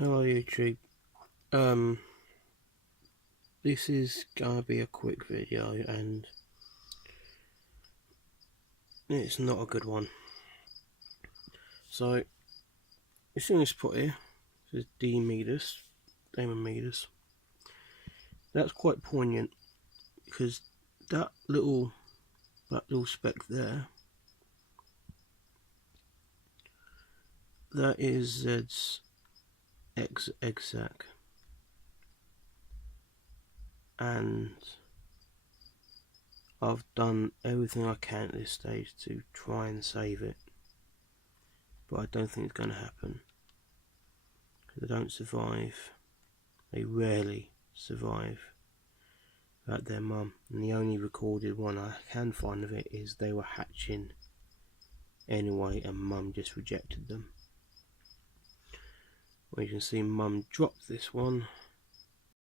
Hello YouTube. This is gonna be a quick video and it's not a good one. So you see this pot here, it says Demon Midas. That's quite poignant because that little speck there, that is Zeds egg sac, and I've done everything I can at this stage to try and save it, but I don't think it's going to happen. They don't survive. They rarely survive without their mum, and the only recorded one I can find of it is they were hatching anyway and mum just rejected them. Well, you can see mum dropped this one